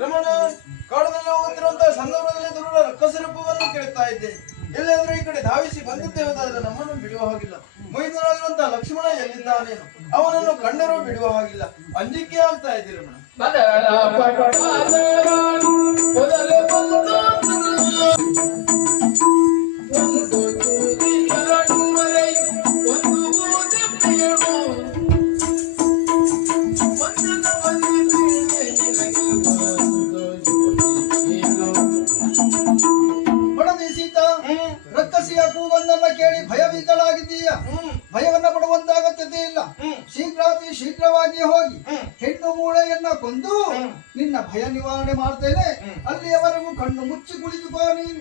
ರಮಣ, ಕಾಡದಲ್ಲಿ ಹೋಗುತ್ತಿರುವಂತಹ ಸಂದರ್ಭದಲ್ಲಿ ದುರುಳ ರಕ್ಕಸರೂಪವನ್ನು ಕೇಳ್ತಾ ಇದ್ದೇನೆ. ಎಲ್ಲಾದ್ರೂ ಈ ಕಡೆ ಧಾವಿಸಿ ಬಂದಿದ್ದೇ ಹೋದಾದ್ರೆ ನಮ್ಮನ್ನು ಬಿಡುವ ಹಾಗಿಲ್ಲ. ಮೈದನಾಗಿರುವಂತಹ ಲಕ್ಷ್ಮಣ ಎಲ್ಲಿದ್ದಾನೇನು, ಅವನನ್ನು ಕಂಡರೂ ಬಿಡುವ ಹಾಗಿಲ್ಲ. ಅಂಜಿಕೆ ಆಗ್ತಾ ಇದ್ದೀರಿ ರಮಣ. ರಕ್ಕಸಿಯ ಕೂಗನ್ನ ಕೇಳಿ ಭಯಭೀತಳಾಗಿದ್ದೀಯ. ಭಯವನ್ನ ಪಡುವಂತ ಅಗತ್ಯತೆ ಇಲ್ಲ. ಶೀಘ್ರವಾಗಿ ಹೋಗಿ ಹೆಣ್ಣು ಮೂಳೆಯನ್ನ ಕೊಂದು ನಿನ್ನ ಭಯ ನಿವಾರಣೆ ಮಾಡ್ತೇನೆ. ಅಲ್ಲಿಯವರೆಗೂ ಕಣ್ಣು ಮುಚ್ಚಿ ಕುಳಿತುಕೋ ನೀನು.